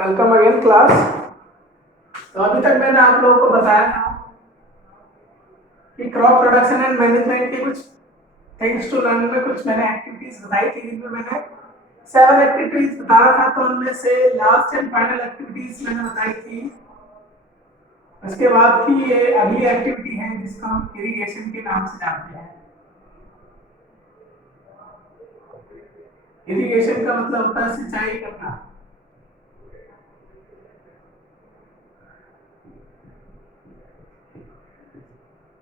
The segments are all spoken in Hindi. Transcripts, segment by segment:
Welcome again class. तो अभी तक मैंने आप लोगों को बताया था कि क्रॉप प्रोडक्शन एंड मैनेजमेंट की कुछ थिंग्स टू लर्न में कुछ मैंने एक्टिविटीज बताई थी, जिनमें मैंने 7 एक्टिविटीज बताया था। तो उनमें से लास्ट एंड फाइनल एक्टिविटीज मैंने बताई थी। उसके बाद की ये अगली एक्टिविटी है जिसको हम इरिगेशन के नाम से जानते हैं। इरिगेशन का मतलब होता है सिंचाई करना।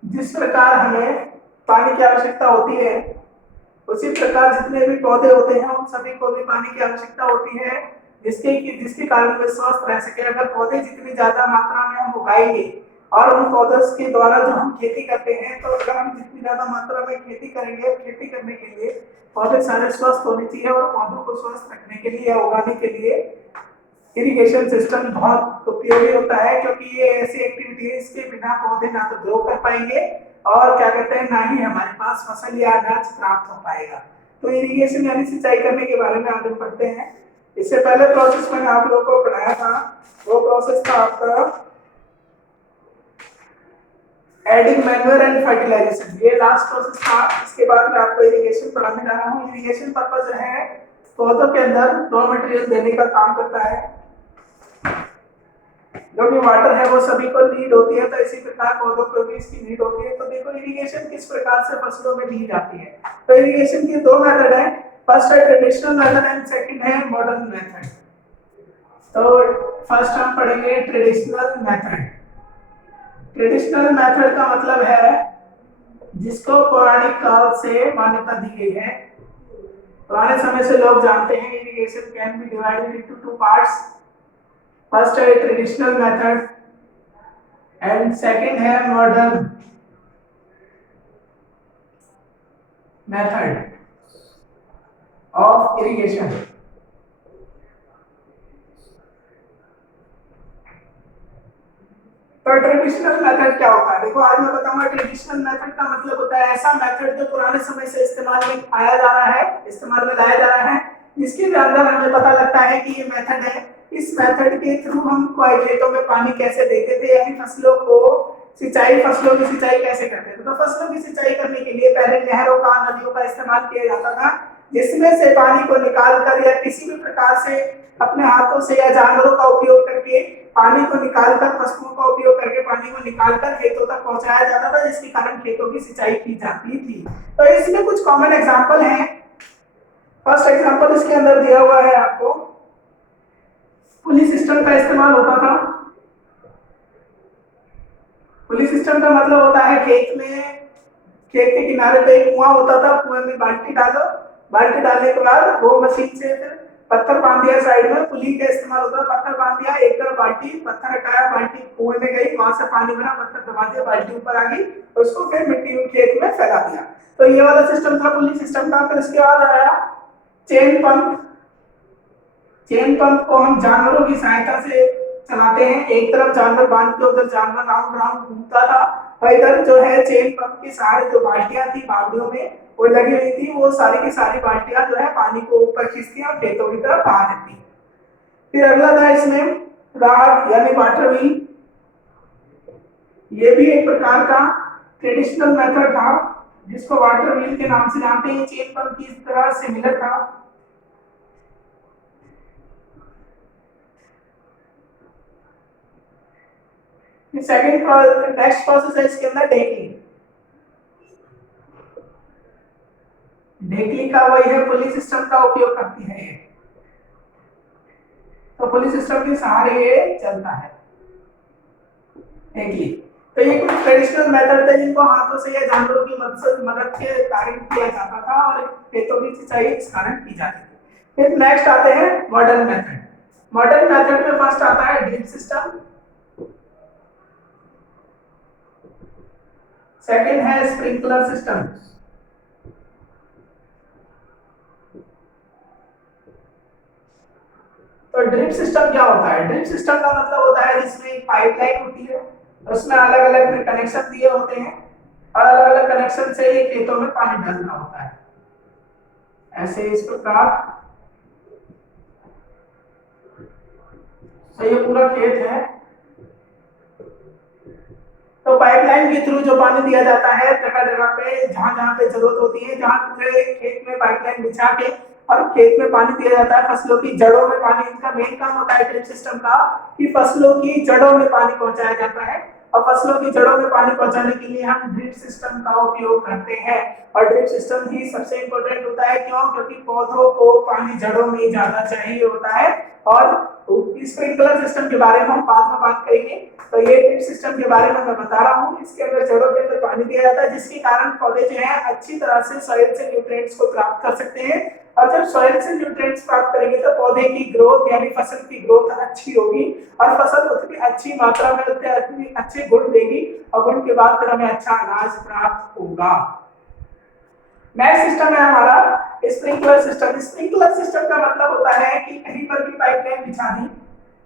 जिस प्रकार हमें पानी की आवश्यकता होती है, उसी प्रकार जितने भी पौधे होते हैं उन सभी को भी पानी की आवश्यकता होती है, जिसके कारण वे स्वस्थ रह सके। अगर पौधे जितनी ज्यादा मात्रा में हम उगाएंगे और उन पौधों के द्वारा जो हम खेती करते हैं, तो अगर हम जितनी ज्यादा मात्रा में खेती करेंगे, खेती करने के लिए पौधे सारे स्वस्थ होने चाहिए, और पौधों को स्वस्थ रखने के लिए या उगाने के लिए इरिगेशन सिस्टम बहुत उपयोगी होता है, क्योंकि ये ऐसी एक्टिविटी है इसके बिना पौधे ना तो ग्रो कर पाएंगे और क्या कहते हैं, ना ही हमारे पास फसल या अनाज प्राप्त हो पाएगा। तो इरिगेशन यानी सिंचाई करने के बारे में आगे बढ़ते हैं। इससे पहले प्रोसेस मैंने आप लोगों को पढ़ाया था, वो प्रोसेस था आपका एडिंग मैन्योर एंड फर्टिलाइजेशन। ये लास्ट प्रोसेस था। इसके बाद मैं आपको इरिगेशन पढ़ाने जा रहा हूँ। इरिगेशन पर्पस जो है पौधों के अंदर रॉ मटेरियल देने का काम करता है। जो भी वाटर है वो सभी को नीड होती है, तो इसी प्रकार पौधों को भी इसकी नीड होती है। तो देखो इरिगेशन किस प्रकार से फसलों में दी जाती है। तो इरिगेशन की दो मेथड है, फर्स्ट है ट्रेडिशनल मेथड एंड सेकंड है मॉडर्न मेथड। तो फर्स्ट हम पढ़ेंगे ट्रेडिशनल मेथड। ट्रेडिशनल मेथड का मतलब है जिसको पौराणिक काल से मान्यता दी गई है। पुराने समय से लोग जानते हैं irrigation can be divided into two parts. First है ट्रेडिशनल मेथड एंड सेकंड है मॉडर्न मेथड ऑफ इरिगेशन। तो ट्रेडिशनल मेथड क्या होता है, देखो आज मैं बताऊंगा। ट्रेडिशनल मेथड का मतलब होता है ऐसा मेथड जो पुराने समय से इस्तेमाल में आया जा रहा है, इस्तेमाल में लाया जा रहा है, जिसके अंदर हमें पता लगता है कि ये मेथड है। इस मेथड के थ्रू हम खेतों में पानी कैसे देते थे, यानी फसलों की सिंचाई कैसे करते थे। तो फसलों की सिंचाई करने के लिए पहले नहरों का, नदियों का इस्तेमाल किया जाता था, जिसमें से पानी को निकालकर या किसी भी प्रकार से अपने हाथों से या जानवरों का उपयोग करके पानी को निकालकर, पशुओं का उपयोग करके पानी को निकालकर खेतों तक पहुंचाया जाता था, जिसके कारण खेतों की सिंचाई की जाती थी। तो इसमें कुछ कॉमन एग्जांपल हैं। फर्स्ट एग्जांपल इसके अंदर दिया हुआ है आपको, पुली सिस्टम का इस्तेमाल होता था। पुली सिस्टम का मतलब होता है खेत के किनारे पे एक कुआं होता था, कुएं में बाल्टी डालो, बाल्टी डालने के बाद वो मशीन से फिर पत्थर बांध दिया साइड में, पुली का इस्तेमाल होता है। पत्थर बांध दिया, एक तरफ बाल्टी, पत्थर हटाया, बाल्टी कुएं में गई, वहां से पानी भरा, पत्थर दबा दिया, बाल्टी ऊपर आ गई, उसको फिर मिट्टी खेत में फैला दिया। तो ये वाला सिस्टम था पुली सिस्टम का। फिर उसके बाद आया चेन पंप। चेन पंप को हम जानवरों की सहायता से चलाते हैं। एक तरफ जानवर बांध के उधर जानवर राउंड राउंड घूमता था, और इधर जो है चेन पंप के सहारे जो बाल्टियां थी बावड़ियों में वो लगी हुई थी, वो सारी की सारी बाल्टियां जो है पानी को ऊपर खींचती और खेतों की तरफ बहा देती। फिर अगला था इसमें राड यानी वाटर व्हील। ये भी एक प्रकार का ट्रेडिशनल मेथड था, जिसको वाटर व्हील के नाम से जानते हैं। चेन पंप की तरह सिमिलर था। सेकंड नेक्स्ट प्रोसेस है इसके अंदर ढेकली। ढेकली का वही है, पुली सिस्टम का उपयोग करती है ये। तो पुली सिस्टम के सहारे ये चलता है ढेकली। तो ये कुछ ट्रेडिशनल मेथड थे जिनको हाथों से या जानवरों की मदद के कारण किया जाता था, और खेतों की सिंचाई इस कारण की जाती थी। फिर नेक्स्ट आते हैं मॉडर्न मेथड। मॉडर्न मेथड में फर्स्ट आता है ड्रिप सिस्टम, सेकंड है स्प्रिंकलर सिस्टम। तो ड्रिप सिस्टम क्या होता है? ड्रिप सिस्टम का मतलब होता है जिसमें एक पाइपलाइन होती है, उसमें अलग अलग कनेक्शन दिए होते हैं, और अलग अलग कनेक्शन से ये खेतों में पानी डालना होता है। ऐसे इस प्रकार तो ये पूरा खेत है, तो पाइपलाइन के थ्रू जो पानी दिया जाता है जगह जगह पे, जहां जहां पे जरूरत होती है, जहां पूरे खेत में पाइपलाइन बिछा के और खेत में पानी दिया जाता है, फसलों की जड़ों में पानी। इनका मेन काम होता है ड्रिप सिस्टम का कि फसलों की जड़ों में पानी पहुंचाया जाता है, और फसलों की जड़ों में पानी पहुंचाने के लिए हम ड्रिप सिस्टम का उपयोग करते हैं। और ड्रिप सिस्टम ही सबसे इम्पोर्टेंट होता है, क्यों? क्योंकि पौधों को पानी जड़ों में ज्यादा चाहिए होता है। और स्प्रिंकलर सिस्टम के बारे में हम बाद में बात करेंगे। तो ये ड्रिप सिस्टम के बारे में मैं बता रहा हूँ, इसके अंदर जड़ों के अंदर पानी दिया जाता है, जिसके कारण पौधे जो है अच्छी तरह से सॉइल से न्यूट्रिएंट्स को प्राप्त कर सकते हैं। और जब सॉइल से न्यूट्रिएंट्स प्राप्त करेंगे तो पौधे की ग्रोथ यानी फसल की ग्रोथ अच्छी होगी, और फसल उतनी अच्छी मात्रा में उतने अच्छे गुण देगी, और गुण के बाद फिर हमें अच्छा अनाज प्राप्त होगा। नेक्स्ट सिस्टम है हमारा स्प्रिंकलर सिस्टम। स्प्रिंकलर सिस्टम का मतलब होता है कि कहीं पर भी पाइपलाइन बिछा दी,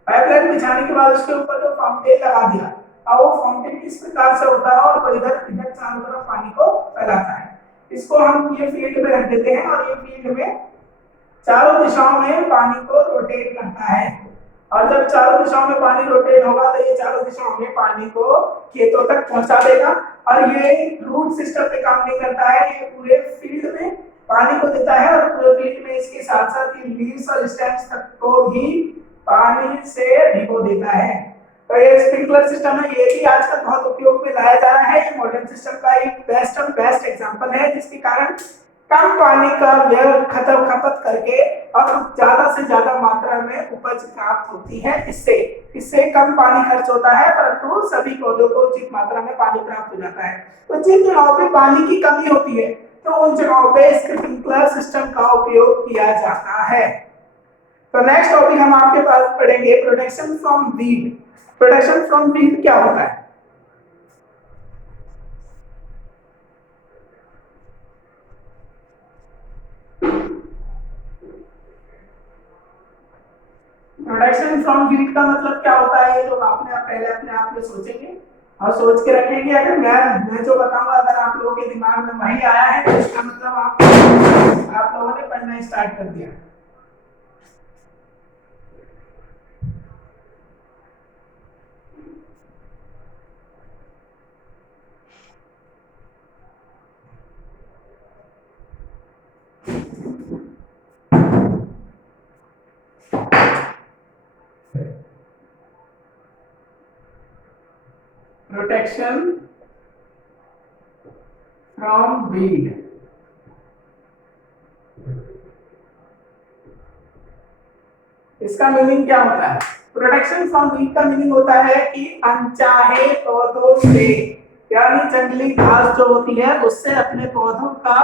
पाइपलाइन बिछाने के बाद उसके ऊपर जो फाउंटेन लगा दिया, और वो फाउंटेन किस प्रकार से होता है, और वो इधर इधर चारों तरफ पानी को फैलाता है। इसको हम ये फील्ड में रख देते हैं, और ये फील्ड में चारों दिशाओं में पानी को रोटेट करता है। और जब चारों दिशाओं में पानी रोटेट होगा तो ये चारों दिशाओं में पानी को खेतों तक पहुंचा देगा। और ये रूट सिस्टम पे काम नहीं करता है, ये पूरे फील्ड में पानी को देता है, और पूरे फील्ड में इसके साथ साथ ये लीव्स और स्टेम्स तक को भी पानी से भिगो देता है। तो ये स्प्रिंकलर सिस्टम है, ये भी आजकल बहुत उपयोग में लाया जा रहा है। ये मॉडर्न सिस्टम का एक बेस्ट एग्जांपल है, जिसके कारण कम पानी का खपत करके और ज्यादा से ज्यादा मात्रा में उपज प्राप्त होती है। इससे कम पानी खर्च होता है, परंतु सभी पौधों को उचित मात्रा में पानी प्राप्त हो जाता है। तो जिन जगहों पे पानी की कमी होती है तो उन जगहों पे स्प्रिंकलर सिस्टम का उपयोग किया जाता है। तो नेक्स्ट टॉपिक हम आपके पास पढ़ेंगे protection from weed. Protection from weed क्या होता है? प्रोटेक्शन फ्रॉम वीड का मतलब क्या होता है, ये लोग आपने पहले अपने आप में सोचेंगे और सोच के रखेंगे। अगर मैं जो बताऊंगा अगर आप लोगों के दिमाग में वही आया है तो इसका मतलब आप लोगों ने पढ़ना स्टार्ट कर दिया। प्रोटेक्शन फ्रॉम वीड, इसका मीनिंग क्या होता है? प्रोटेक्शन फ्रॉम वीड का मीनिंग होता है कि अनचाहे पौधों से यानी जंगली घास जो होती है उससे अपने पौधों का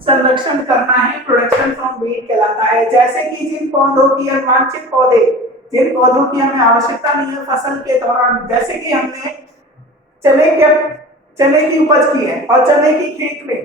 संरक्षण करना ही प्रोटेक्शन फ्रॉम वीड कहलाता है। जैसे कि जिन पौधों की अवांछित पौधे, जिन पौधों की हमें आवश्यकता नहीं है फसल के दौरान, जैसे कि हमने चने की उपज की है और चने की खेत में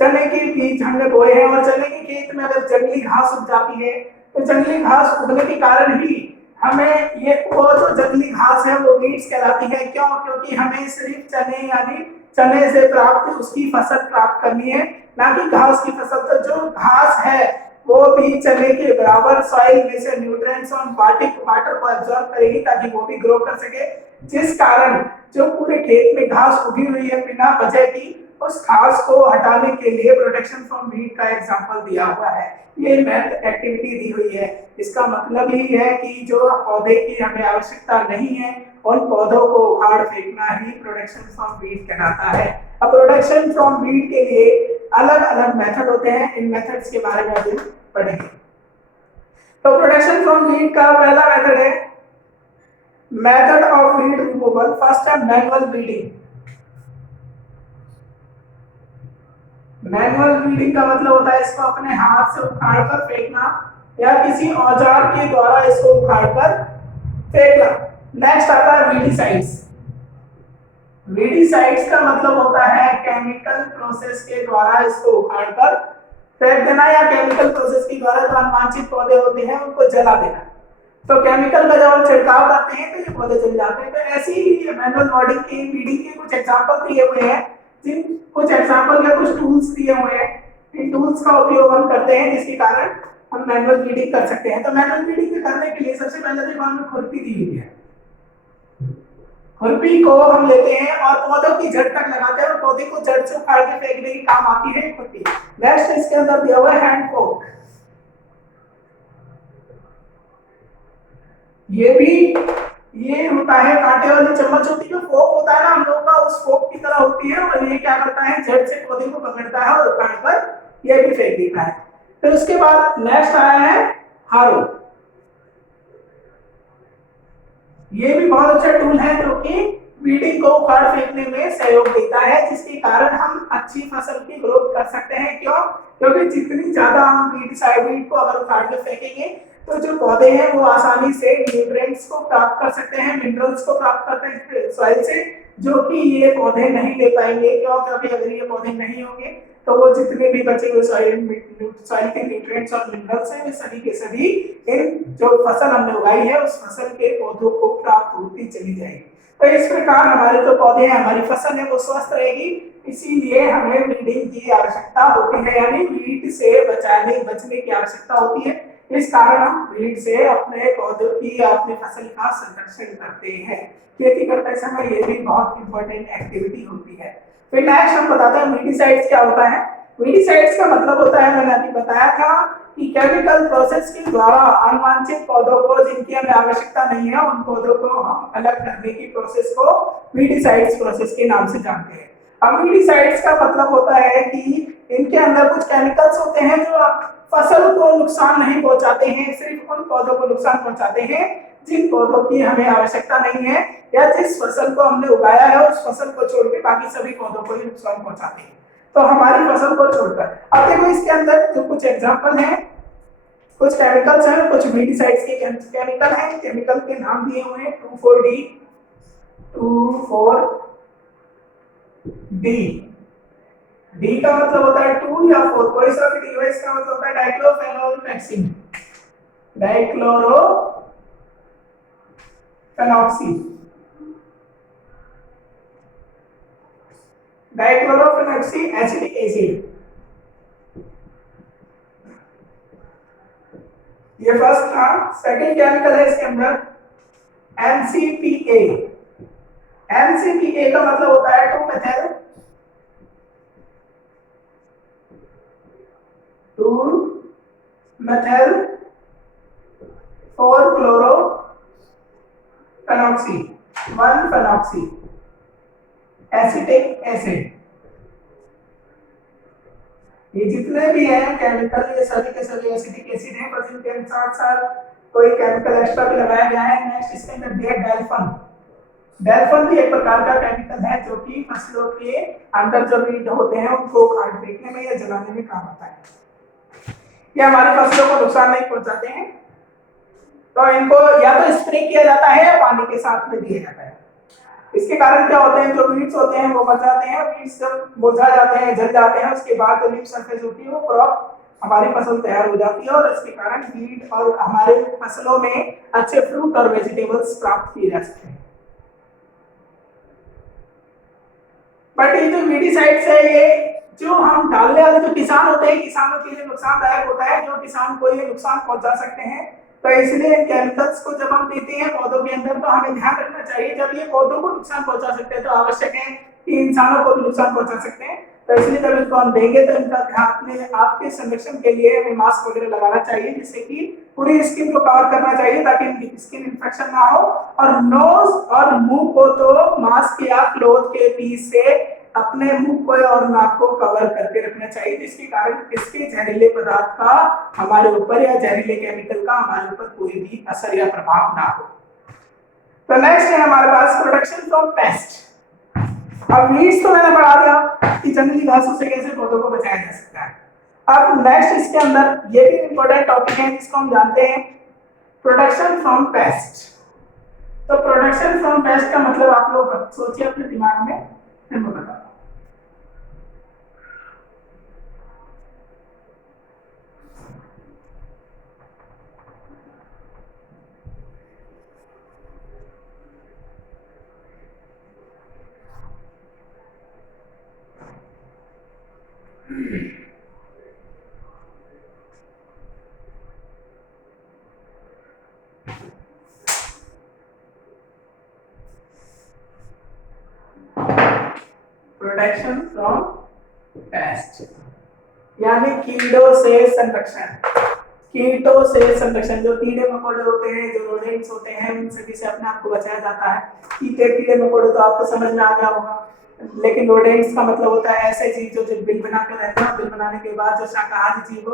चने के बीज हमने बोए हैं, और चने के खेत में अगर जंगली घास उग जाती है तो जंगली घास उगने के कारण ही हमें ये वो जो जंगली घास है वो वीड्स कहलाती है। क्यों? क्योंकि हमें सिर्फ चने यानी चने से प्राप्त उसकी फसल प्राप्त करनी है, ना कि घास की फसल। तो जो घास है वो भी चने के बराबर सॉइल में से न्यूट्रिएंट्स और वाटर को एब्जॉर्ब करेगी ताकि वो भी ग्रो कर सके, जिस कारण जो पूरे खेत में घास उगी हुई है बिना वजह की, उस घास को हटाने के लिए प्रोटेक्शन फ्रॉम वीड का एग्जांपल दिया हुआ है। ये मैथ एक्टिविटी दी हुई है। इसका मतलब ही है कि जो पौधे की हमें आवश्यकता नहीं है उन पौधों को उखाड़ फेंकना ही प्रोटेक्शन फ्रॉम वीड कहलाता है। अब प्रोटेक्शन फ्रॉम वीड के लिए अलग अलग मेथड होते हैं, इन मेथड्स के बारे में अभी पढ़ेंगे। तो प्रोटेक्शन फ्रॉम वीड का पहला मेथड है method of weed removal. First है मैनुअल वीडिंग। मैनुअल वीडिंग का मतलब होता है इसको अपने हाथ से उखाड़ कर फेंकना या किसी औजार के द्वारा इसको उखाड़ कर फेंकना। नेक्स्ट आता है वीडीसाइड्स। वीडीसाइड्स का मतलब होता है केमिकल प्रोसेस के द्वारा इसको उखाड़ कर फेंक देना, या केमिकल प्रोसेस के द्वारा जो अनवांछित पौधे होते हैं उनको जला देना। तो केमिकल का जब हम छिड़काव करते हैं तो ये पौधे जल जाते हैं। तो ऐसी ही मैनुअल वीडिंग के कुछ एग्जांपल दिए हुए हैं, कुछ एग्जांपल या कुछ टूल्स दिए हुए हैं। इन टूल्स का उपयोग हम करते हैं जिसके कारण हम मैनुअल वीडिंग कर सकते हैं। तो मैनुअल वीडिंग करने के लिए सबसे पहले देखो हमें खुरपी दी हुई है, खुरपी को हम लेते हैं और पौधों की जड़ तक लगाते हैं और पौधे को जड़ से उखाड़ के फेंकने की काम आती है खुरपी। नेक्स्ट इसके अंदर दिया हुआ है हैंड फोक, ये भी ये होता है कांटे वाली चम्मच होती है, फोक होता है ना हम लोगों का, उस फोक की तरह होती है और ये क्या करता है जड़ से पौधे को पकड़ता है और उखाड़ कर ये भी फेंक देता है। फिर उसके बाद नेक्स्ट आया है हारो, ये भी बहुत अच्छा टूल है जो कि वीडिंग को उखाड़ फेंकने में सहयोग देता है, जिसके कारण हम अच्छी फसल की ग्रोथ कर सकते हैं। क्यों? क्योंकि जितनी ज्यादा हम वीड को अगर उखाड़ के फेंकेंगे तो जो पौधे हैं वो आसानी से न्यूट्रिएंट्स को प्राप्त कर सकते हैं, मिनरल्स को प्राप्त करते हैं सॉइल से, जो कि ये पौधे नहीं ले पाएंगे। क्यों? क्योंकि अगर ये पौधे नहीं होंगे तो वो जितने भी बचे हुए सॉइल के न्यूट्रिएंट्स और मिनरल्स हैं वे सभी के सभी इन जो फसल हमने उगाई है उस फसल के पौधों को प्राप्त होती चली जाएगी। तो इस प्रकार हमारे जो पौधे हैं, हमारी फसल है वो स्वस्थ रहेगी। इसीलिए हमें वीडिंग की आवश्यकता होती है, यानी वीड से बचने की आवश्यकता होती है। इस कारण हम वीड से अपने पौधों की अपनी फसल का संरक्षण करते हैं। खेती करते समय ये भी बहुत इंपॉर्टेंट एक्टिविटी होती है। फिर नेक्स्ट हम बताते हैं वीडिसाइड्स क्या होता है। वीडिसाइड्स का मतलब होता है, मैंने अभी बताया था कि केमिकल प्रोसेस के द्वारा अनवांछित पौधों को जिनकी हमें आवश्यकता नहीं है उन पौधों को हम अलग करने की प्रोसेस को वीडिसाइड्स प्रोसेस के नाम से जानते हैं। अब वीडिसाइड्स का मतलब होता है कि इनके अंदर कुछ केमिकल्स होते हैं जो फसल को नुकसान नहीं पहुंचाते हैं, सिर्फ उन पौधों को नुकसान पहुंचाते हैं जिन पौधों की हमें आवश्यकता नहीं है, या जिस फसल को हमने उगाया है उस फसल को छोड़ के बाकी सभी पौधों को ही नुकसान पहुंचाते हैं। तो हमारी फसल को छोड़कर अब देखो इसके अंदर जो कुछ एग्जांपल हैं, कुछ केमिकल्स हैं, कुछ वीडिसाइड्स के केमिकल हैं। केमिकल के नाम दिए हुए हैं 2,4-D, 2,4-D। डी का मतलब होता है 2 या 4, कोई सा भी डी हो, इसका मतलब होता है डाइक्लोरोफेनोक्सिन, डाइक्लोरोफेनोक्सिन, डाइक्लोरोफेनोक्सी एसिटिक एसिड। ये फर्स्ट था। सेकंड केमिकल है इसके अंदर NCPA। NCPA का मतलब होता है 2-methyl 4-chloro-phenoxy 1-phenoxy acetic acid. ये जितने भी हैं केमिकल ये सभी के सभी एसिटिक एसिड हैं, बस इनके साथ साथ कोई केमिकल एक्स्ट्रा भी लगाया गया है। नेक्स्ट इसके अंदर दिया डेल्फन। डेल्फन भी एक प्रकार का केमिकल है जो कि फसलों के अंदर जो वीड होते हैं उनको उखाड़ फेंकने में या जलाने में काम आता है। ये हमारी फसलों को नुकसान नहीं पहुंचाते हैं, तो इनको या तो स्प्रे किया जाता है या पानी के साथ में दिया जाता है। इसके कारण क्या होते हैं, जो वीड्स होते हैं वो मर जाते हैं। वीड्स जब मुरझा जाते हैं, जल जाते हैं, उसके बाद जो लीफ सरफेस होती है वो क्रॉप हमारी फसल तैयार हो जाती है और इसके कारण वीड और हमारे फसलों में अच्छे फ्रूट और वेजिटेबल्स प्राप्त किए जा सकते हैं। बट ये जो वीडिसाइड्स है ये जो हम डालने वाले जो किसान होते हैं, किसानों के लिए नुकसानदायक होता है, जो किसान को ये नुकसान पहुंचा सकते हैं। तो इसलिए केमिकल्स को जब हम देते हैं पौधों के अंदर तो हमें ध्यान रखना चाहिए, जब ये पौधों को नुकसान पहुंचा सकते हैं तो आवश्यक है कि इंसानों को भी नुकसान पहुंचा सकते हैं। तो इसलिए जब इनको हम देंगे तो इनका ध्यान अपने आपके संरक्षण के लिए हमें मास्क वगैरह लगाना चाहिए, जिससे कि पूरी स्किन को कवर करना चाहिए ताकि इनकी स्किन इंफेक्शन ना हो। और नोज और मुंह को तो मास्क या क्लॉथ के पीस से अपने मुंह को और नाक को कवर करके रखना चाहिए, जिसके कारण इसके जहरीले पदार्थ का हमारे ऊपर या जहरीले केमिकल का हमारे ऊपर कोई भी असर या प्रभाव ना हो। तो नेक्स्ट है हमारे पास प्रोटेक्शन फ्रॉम पेस्ट। अब वीड्स तो मैंने पढ़ा दिया कि जंगली घासों से कैसे पौधों को बचाया जा सकता है। अब नेक्स्ट इसके अंदर ये भी इंपॉर्टेंट टॉपिक है जिसको हम जानते हैं प्रोटेक्शन फ्रॉम पेस्ट। तो प्रोटेक्शन फ्रॉम पेस्ट का मतलब आप लोग सोचिए अपने दिमाग में, फिर मैं बताता हूं। प्रोटेक्शन फ्रॉम पेस्ट, यानी कीड़ों से संरक्षण। कीटों से संरक्षण, जो कीड़े मकोड़े होते हैं, जो रोडेंट्स होते हैं, उन सभी से अपने आप को बचाया जाता है। कीड़े मकोड़े तो आपको समझ में आ गया होगा, लेकिन रोडेंट्स का मतलब होता है ऐसे जीव जो बिल बना कर रहते हैं। बिल बनाने के बाद जो शाकाहारी जीव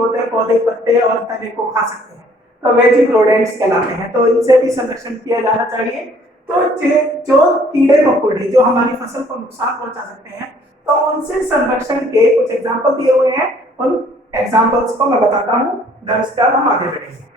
होते हैं, पौधे पत्ते और तने को खा सकते हैं, तो वे जीव रोडेंट्स कहलाते हैं। तो इनसे भी संरक्षण किया जाना चाहिए। तो जो कीड़े मकोड़े जो हमारी फसल को नुकसान पहुंचा सकते हैं, तो उनसे संरक्षण के कुछ एग्जाम्पल दिए हुए हैं। उन एग्जाम्पल्स को मैं बताता हूँ, देन उसके बाद हम आगे बढ़ेंगे।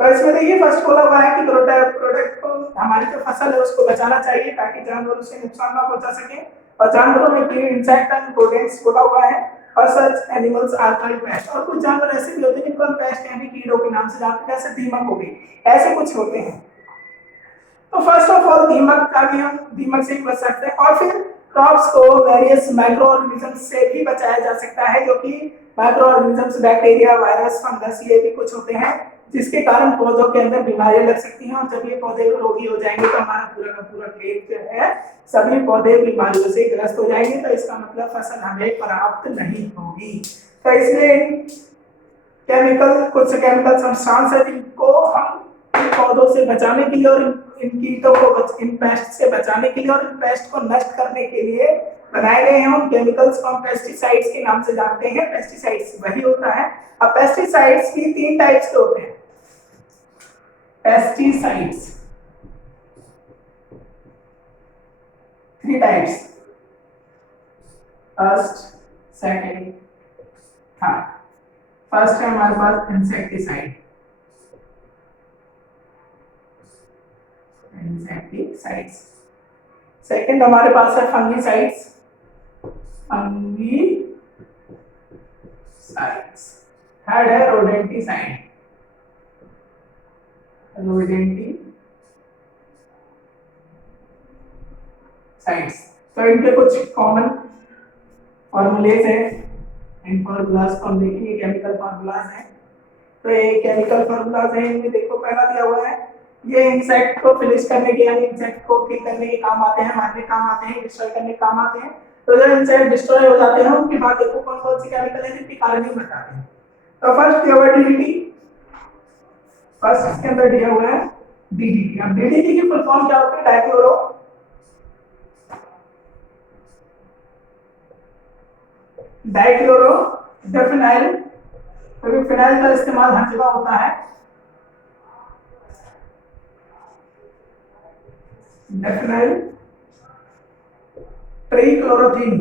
तो इसमें देखिए फर्स्ट बोला हुआ है कि प्रोडक्ट को, हमारी जो फसल है उसको बचाना चाहिए ताकि जानवर उसे नुकसान ना पहुंचा सके। और जानवरों में कीड़े, इंसेक्ट एंड रोडेंट्स बोला हुआ है। और such animals are called pest. और कुछ जानवर ऐसे भी होते हैं जिनको हम पेस्ट यानी कीड़ों के नाम से जानते हैं, जैसे दीमक हो गई, ऐसे कुछ होते हैं। तो फर्स्ट ऑफ ऑल दीमक से ही बच सकते हैं। और फिर क्रॉप्स को वेरियस माइक्रो ऑर्गेनिजम्स से भी बचाया जा सकता है, जो कि micro organisms bacteria, virus, fungus, ये भी कुछ होते हैं जिसके कारण पौधों के अंदर बीमारियां लग सकती हैं। और जब ये पौधे रोगी हो जाएंगे तो हमारा पूरा का पूरा खेत जो है, सभी पौधे बीमारियों से ग्रस्त हो जाएंगे। तो इसका मतलब फसल हमें प्राप्त नहीं होगी। तो इसलिए कुछ केमिकल सब्सटेंस है जिनको हम इन पौधों से बचाने के लिए और इन कीटों को इन पेस्ट से बचाने के लिए और इन पेस्ट को नष्ट करने के लिए बनाए गए हैं। उन केमिकल्स को हम पेस्टिसाइड्स के नाम से जानते हैं। पेस्टिसाइड्स वही होता है। अब पेस्टिसाइड्स भी 3 टाइप्स के होते हैं। Pesticides 3 types, first, second, third. First है हमारे पास इंसेक्टिसाइड, सेकंड हमारे पास है फंगीसाइड्स, थर्ड है रोडेंटिसाइड, तो इनके कुछ कॉमन फॉर्मूलेज हैं। इन फॉर्मूलाज को हम देखेंगे, केमिकल फॉर्मूलाज हैं। तो ये केमिकल फॉर्मूलाज हैं, इनमें देखो पहला दिया हुआ है, ये इंसेक्ट को फिनिश करने के, यानी इंसेक्ट को किल करने के काम आते हैं, मारने काम आते हैं, डिस्ट्रॉय करने के काम आते हैं। तो जब इंसेक्ट डिस्ट्रॉय हो जाते हैं उनके बाद देखो कौन कौन से केमिकल है जिनके कारण ही बताते हैं। तो फर्स्ट दिया हुआ है डीडीटी, फर्स्ट इसके अंदर दिया हुआ है डीडीटी। अब डीडीटी की फुल फॉर्म क्या होती है? डाइक्लोरो डिफेनाइल। क्योंकि फिनाइल का इस्तेमाल हर जगह होता है। डिफेनाइल ट्राइक्लोरोथीन,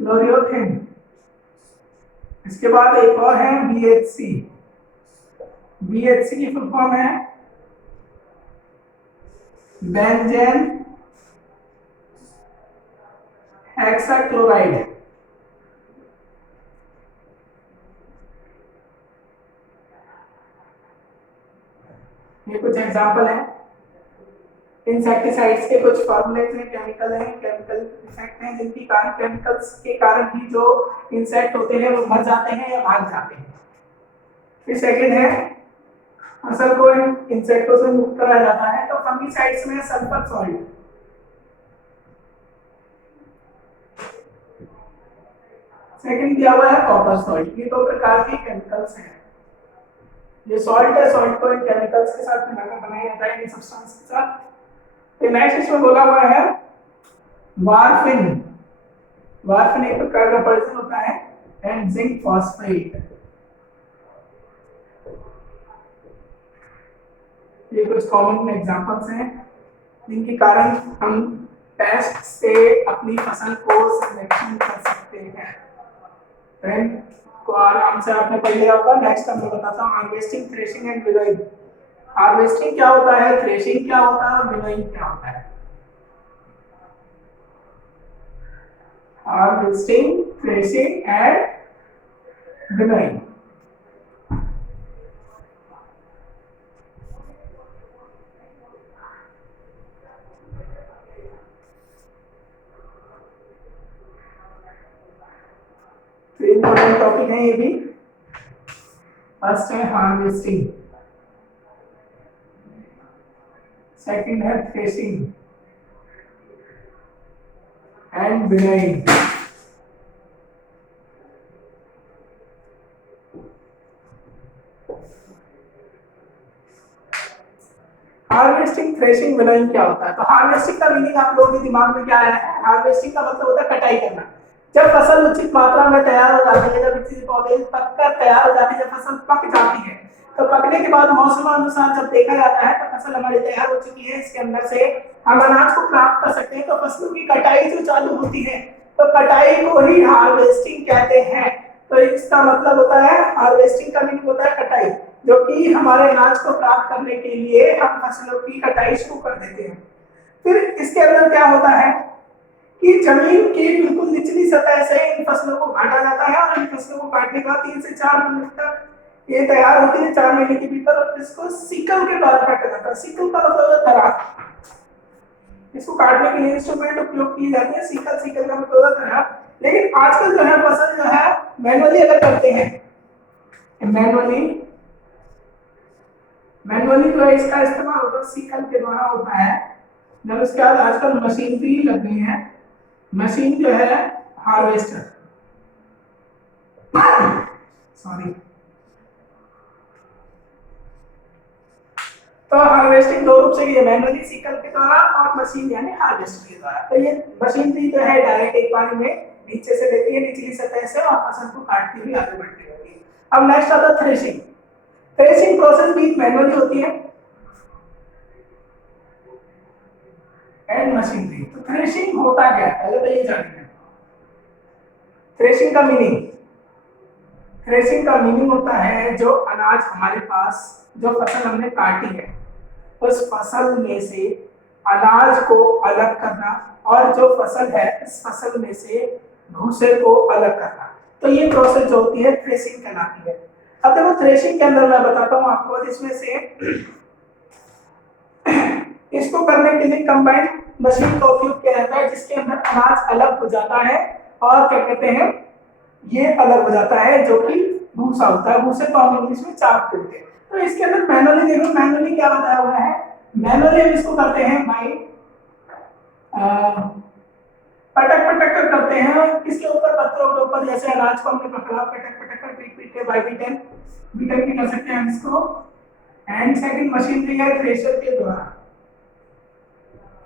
क्लोरियोथिन। इसके बाद एक और है बीएचसी। बीएचसी की फुल फॉर्म है बेंजेन हेक्साक्लोराइड। ये कुछ एग्जांपल है इंसेक्टिसाइड्स के, कुछ फॉर्मूलेज हैं, केमिकल हैं, केमिकल इफेक्ट हैं जिनकी कारण, केमिकल्स के कारण ही जो इंसेक्ट होते हैं वो मर जाते हैं या भाग जाते हैं। फिर सेकंड है फसल को इन इंसेक्टों से मुक्त कराया जाता है। तो फंगीसाइड्स में सल्फर सॉल्ट, सेकंड दिया हुआ है कॉपर सॉल्ट। ये 2 प्रकार के केमिकल्स हैं। ये सॉल्ट है, सॉल्ट को इन केमिकल्स के साथ मिलाकर बनाया जाता है, इन सब्सटेंस के साथ। तो नेक्स्ट इसमें बोला हुआ है वार्फिन। वार्फिन एक प्रकार का पॉइजन होता है, एंड जिंक फॉस्फेट। ये कुछ कॉमन एग्जांपल्स हैं जिनके कारण हम पेस्ट से अपनी फसल को संरक्षण कर सकते हैं। फ्रेंड को आराम से आपने पढ़ लिया होगा। नेक्स्ट हम बताता हूँ harvesting, threshing and winnowing. Harvesting क्या होता है, थ्रेशिंग क्या होता है और विनोइंग क्या होता है। Harvesting, threshing and winnowing. Important topic है ये भी। फर्स्ट है हार्वेस्टिंग, सेकंड है threshing and winnowing. Harvesting, threshing, winnowing क्या होता है? तो हार्वेस्टिंग का मीनिंग आप लोगों के दिमाग में क्या आया है? हार्वेस्टिंग का मतलब होता है कटाई करना। जब फसल उचित मात्रा में तैयार हो जाती है, जब किसी पौधे पककर तैयार हो जाती है, जब फसल पक जाती है, तो पकने के बाद मौसम अनुसार जब देखा जाता है तो फसल हमारी तैयार हो चुकी है, इसके अंदर से हम अनाज को प्राप्त कर सकते हैं। तो फसलों की कटाई जो चालू होती है, तो कटाई को ही हार्वेस्टिंग कहते हैं। तो इसका मतलब होता है, हार्वेस्टिंग का मीनिंग होता है कटाई, जो कि हमारे अनाज को प्राप्त करने के लिए हम फसलों की कटाई शुरू कर देते हैं। फिर इसके अंदर क्या होता है कि जमीन की बिल्कुल निचली सतह से इन फसलों को काटा जाता है, और इन फसलों को काटने के बाद 3 से 4 महीने तक ये तैयार होती है, 4 महीने के भीतर, और इसको सिकल के द्वारा काटा जाता है। सिकल का मतलब है दरार। इसको काटने के लिए इंस्ट्रूमेंट उपयोग किए जाते हैं, सिकल, सिकल का मतलब है दरार। लेकिन आजकल जो है फसल जो है मैनुअली अगर करते हैं, मैनुअली जो है इसका इस्तेमाल होता है सिकल के द्वारा होता है। जब इसके बाद आजकल मशीन भी लग गई है, मशीन जो है हार्वेस्टर, सॉरी, तो हार्वेस्टिंग दो रूप से की है, मैनुअली सिकल के द्वारा और मशीन यानी हार्वेस्टर के द्वारा। तो ये मशीनरी जो है डायरेक्ट एक बार में नीचे से लेती है, निचली सतह से, और फसल को काटती हुई आगे बढ़ती रहती है। अब नेक्स्ट आता है थ्रेशिंग। थ्रेशिंग प्रोसेस भी मैनुअली होती है एंड मशीनरी। तो थ्रेशिंग होता क्या है पहले तो ये जानिए। थ्रेशिंग का मीनिंग, थ्रेशिंग का मीनिंग होता है जो अनाज हमारे पास, जो फसल हमने काटी है, उस फसल में से अनाज को अलग करना, और जो फसल है इस फसल में से भूसे को अलग करना। तो ये प्रोसेस जो होती है थ्रेशिंग कहलाती है। अब देखो थ्रेशिंग के अंदर मैं बताता हूँ आपको, इसमें से इसको करने के लिए कंबाइन मशीन का उपयोग किया जाता है, जिसके अंदर अनाज अलग हो जाता है और क्या कहते हैं, ये अलग हो जाता है, जो कि भूसा होता है। भूसे को हम इंग्लिश में चाक बोलते हैं। तो इसके अंदर मैनुअली देखो, मैनुअली क्या बताया हुआ है, मैनुअली हम इसको करते हैं बाई पटक पटक कर करते हैं। इसके ऊपर पत्थरों के ऊपर, जैसे अनाज को हमने पकड़ा, पटक पटक कर पीट पीट के बाई बीटन बीटन भी कर सकते हैं हम इसको। एंड सेकंड मशीनरी है थ्रेशर के द्वारा,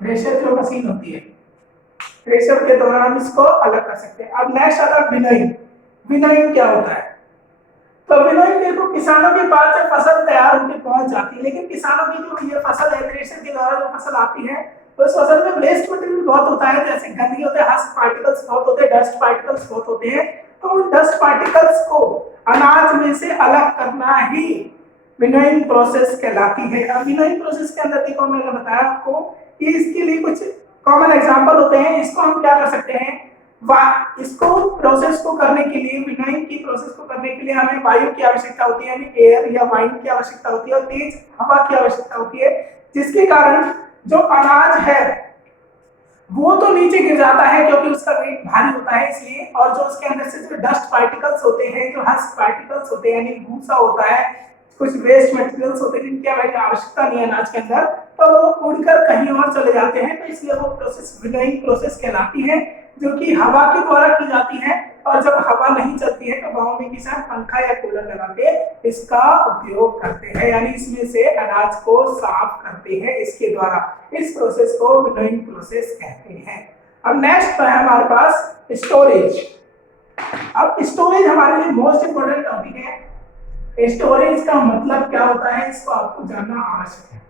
थ्रेशर जो मशीन होती है, थ्रेशर के द्वारा हम इसको अलग कर सकते हैं। अब नेक्स्ट आता है विनोइंग। विनोइंग क्या होता है? तो विनोइंग देखो, किसानों के पास जब फसल तैयार होकर पहुंच जाती है, लेकिन किसानों की जो ये फसल है, थ्रेशर के द्वारा जो फसल आती है, तो इस फसल में वेस्ट मटेरियल बहुत होता है, जैसे गंदगी होते हैं, हस्क पार्टिकल्स बहुत होते हैं, डस्ट पार्टिकल्स बहुत होते हैं। तो उन डस्ट पार्टिकल्स को अनाज में से अलग करना ही विनोइंग प्रोसेस कहलाती है। अब विनोइंग प्रोसेस के अंदर देखो, मैंने बताया आपको कि इसके लिए कुछ कॉमन एग्जांपल होते हैं। इसको हम क्या कर सकते हैं, इसको प्रोसेस को करने के लिए, विनोइंग की प्रोसेस को करने के लिए हमें वायु की आवश्यकता होती है, यानी एयर या वाइंड की आवश्यकता होती है, और तेज हवा की आवश्यकता होती है, जिसके कारण जो अनाज है वो तो नीचे गिर जाता है क्योंकि उसका वेट भारी होता है इसलिए, और जो उसके अंदर से जो डस्ट पार्टिकल्स होते हैं, जो हस्क पार्टिकल्स होते हैं, यानी भूसा होता है, कुछ वेस्ट मटेरियल्स होते हैं जिनकी हमें आवश्यकता नहीं है अनाज के अंदर, तो वो उड़कर कहीं और चले जाते हैं। तो इसलिए वो प्रोसेस विनोइंग प्रोसेस कहलाती है, जो कि हवा के द्वारा की जाती है। और जब हवा नहीं चलती है तो गांव में किसान पंखा या कूलर लगा के इसका उपयोग करते हैं, यानी इसमें से अनाज को साफ करते हैं इसके द्वारा। इस प्रोसेस को विनोइंग प्रोसेस कहते हैं। अब नेक्स्ट है हमारे पास स्टोरेज। अब स्टोरेज हमारे लिए मोस्ट इंपोर्टेंट टॉपिक है। स्टोरेज का मतलब क्या होता है, इसको आपको जानना आवश्यक है।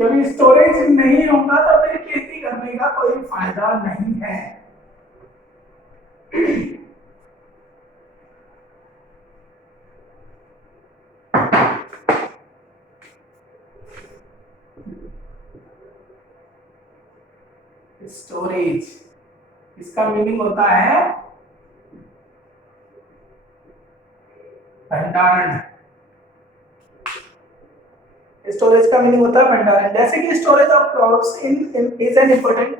जब स्टोरेज नहीं होगा तो फिर खेती करने का कोई फायदा नहीं है। स्टोरेज, इसका मीनिंग होता है भंडारण। स्टोरेज का मीनिंग होता है भंडारण। जैसे कि storage of crops in is an important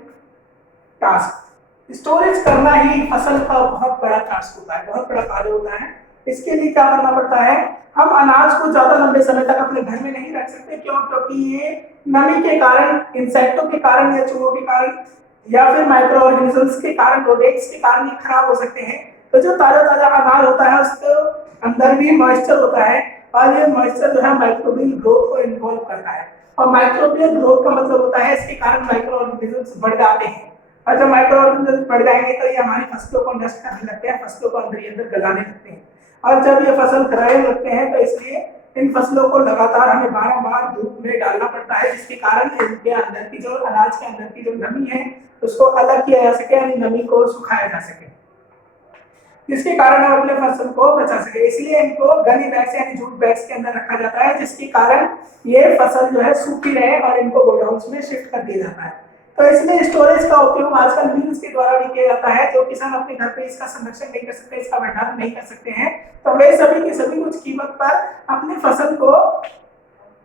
task. Storage करना ही फसल का बहुत बड़ा टास्क होता है, बहुत बड़ा कार्य होता है। इसके लिए क्या करना पड़ता है, हम अनाज को ज्यादा लंबे समय तक अपने घर में नहीं रख सकते। क्यों? क्योंकि ये नमी के कारण, इंसेक्टों के कारण या चूहों के कारण या फिर माइक्रो ऑर्गेनिजम्स के कारण, प्रोडक्ट्स के कारण ये खराब हो सकते हैं। तो जो ताजा ताजा अनाज होता है उसके अंदर भी मॉइस्चर होता है और ये मॉइस्चर जो है माइक्रोबियल ग्रोथ को इन्वॉल्व करता है। और माइक्रोबियल ग्रोथ का मतलब होता है इसके कारण माइक्रो ऑर्गेनिजम्स बढ़ जाते हैं और जब माइक्रो ऑर्गेनिजम्स बढ़ जाएंगे तो ये हमारी फसलों को नष्ट करने लगते हैं, फसलों को अंदर ही अंदर गलाने लगते हैं। और जब ये फसल खराब लगते हैं तो इसलिए इन फसलों को लगातार हमें बार-बार धूप में डालना पड़ता है, जिसके कारण इनके अंदर की जो अनाज के अंदर की जो नमी है उसको अलग किया जा सके, यानी नमी को सुखाया जा सके, जिसके कारण हम अपने फसल को बचा सके। इसलिए इनको गनी बैग्स यानी जूट बैग्स के अंदर रखा जाता है, जिसके कारण ये फसल जो है सूखी रहे और इनको गोडाउन्स में शिफ्ट कर दिया जाता है। तो इसमें स्टोरेज का उपयोग आजकल मिल्स के द्वारा भी किया जाता है। जो किसान अपने घर पे इसका संरक्षण नहीं कर सकते, इसका भंडारण नहीं कर सकते हैं, तो वे सभी के सभी कुछ कीमत पर अपने फसल को,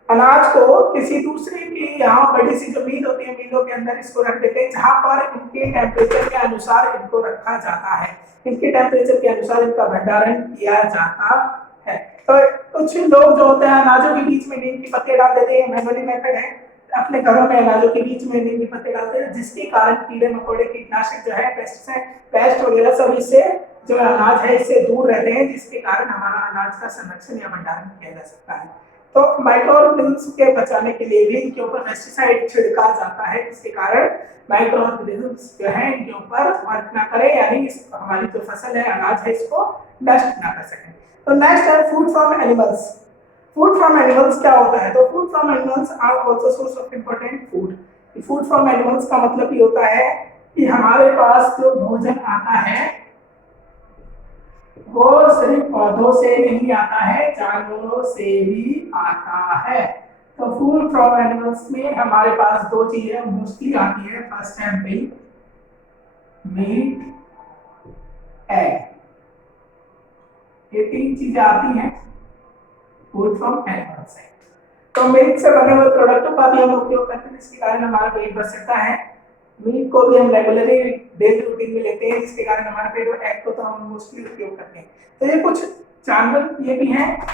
अनाज को किसी दूसरे की यहाँ बड़ी सी जो मिल होती है, मिलों के अंदर इसको रख देते हैं, जहाँ पर इनके टेम्परेचर के अनुसार इनको रखा जाता है, इनके टेम्परेचर के अनुसार इनका भंडारण किया जाता है। तो कुछ लोग जो होते हैं अनाजों के बीच में नीम के पत्ते डाल देते हैं, मैनुअली मेथड है, अपने घरों में अनाजों के बीच में नीम के पत्ते डालते हैं, जिसके कारण कीड़े मकोड़े, कीटनाशक जो है, पेस्ट वगैरह सब इससे जो अनाज है इससे दूर रहते हैं, जिसके कारण हमारा अनाज का संरक्षण या भंडारण किया जा सकता है। तो माइक्रो ऑर्गेनिजम्स के बचाने के लिए भी इनके ऊपर पेस्टिसाइड छिड़का जाता है, जिसके कारण माइक्रो ऑर्गेनिजम्स जो है इनके ऊपर वर्क ना करें, यानी हमारी जो फसल है, अनाज है, इसको नष्ट ना कर सकें। तो नेक्स्ट है food from animals. Food from animals क्या होता है? तो food from animals are also source of important food. Food from animals का मतलब ये होता है कि हमारे पास जो भोजन आता है वो सिर्फ पौधों से नहीं आता है, जानवरों से भी आता है। तो फूड फ्रॉम एनिमल्स में हमारे पास दो चीजें मोस्टली आती है। फर्स्ट है मिल्क, मीट, एग, ये तीन चीजें आती हैं फूड फ्रॉम एनिमल्स से। तो मिल्क से बने हुए प्रोडक्टों का भी हम उपयोग करते हैं, जिसके कारण हमारा पेट भर सकता है। मीट को भी हम रेगुलरली डेली रूटीन में लेते हैं, जिसके कारण हमारा पेट भर। एग को तो हम मोस्टली उपयोग करते हैं। तो ये कुछ जानवर ये भी हैं,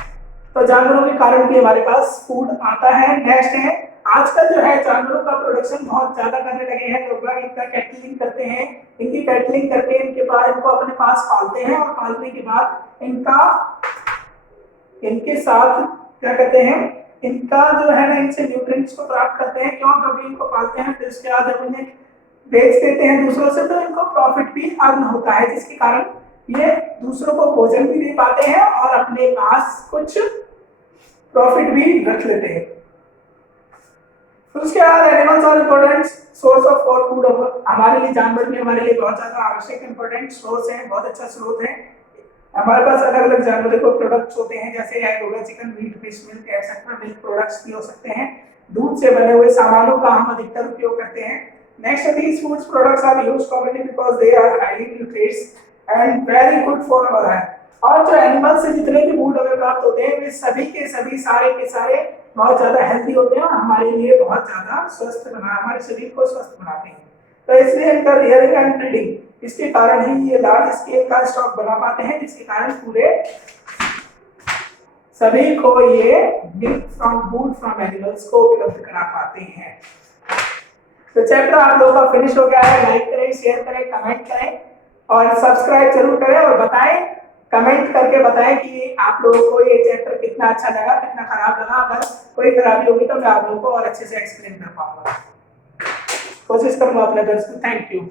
तो जानवरों के कारण भी हमारे पास फूड आता है। नेक्स्ट है, आजकल जो है जानवरों का प्रोडक्शन बहुत ज्यादा करने लगे हैं लोग, इनका कैटलिंग करते हैं, इनकी कैटलिंग करके इनको अपने पास पालते हैं और पालने के बाद इनके साथ क्या कहते हैं, इनका जो है ना, इनसे न्यूट्रिएंट्स को प्राप्त करते हैं। क्यों? क्योंकि इनको पालते हैं, फिर उसके बाद जब इन्हें बेच देते हैं दूसरों से, तो इनको प्रॉफिट भी अर्न होता है, जिसके कारण ये दूसरों को भोजन भी दे पाते हैं और अपने पास कुछ प्रॉफिट भी रख लेते हैं। फिर उसके बाद animals are important source of for food. हमारे लिए जानवर भी हमारे लिए बहुत ज्यादा आवश्यक इंपॉर्टेंट सोर्स है, बहुत अच्छा स्रोत है। हमारे पास अलग अलग जानवरों के प्रोडक्ट्स होते हैं, जैसे एग हो गया, chicken, meat, fish, milk etcetera. Milk products भी हो सकते हैं। दूध से बने हुए सामानों का हम अधिकतर उपयोग करते हैं। Next, these foods products are used commonly because they are highly nutritious and very good for our health। और जो एनिमल से जितने भी फूड हमें प्राप्त होते हैं वे सभी के सभी, सारे के सारे बहुत ज्यादा हेल्दी होते हैं और हमारे लिए बहुत ज्यादा हमारे शरीर को स्वस्थ बनाते हैं। तो इसलिए इनका रियरिंग एंड ब्रीडिंग, इसके कारण ही ये लार्ज स्केल का स्टॉक बना पाते हैं, जिसके कारण पूरे सभी को ये milk from food from animals को उपलब्ध करा पाते हैं। तो चैप्टर आप लोगों का फिनिश हो गया है। लाइक करें, शेयर करें, कमेंट करें और सब्सक्राइब जरूर करें और बताएं, कमेंट करके बताएं कि आप लोगों को ये चैप्टर कितना अच्छा लगा, कितना खराब लगा। अगर कोई खराबी होगी तो मैं आप लोगों को और अच्छे से एक्सप्लेन कर पाऊंगा, कोशिश करूंगा अपने दोस्त को। Thank you.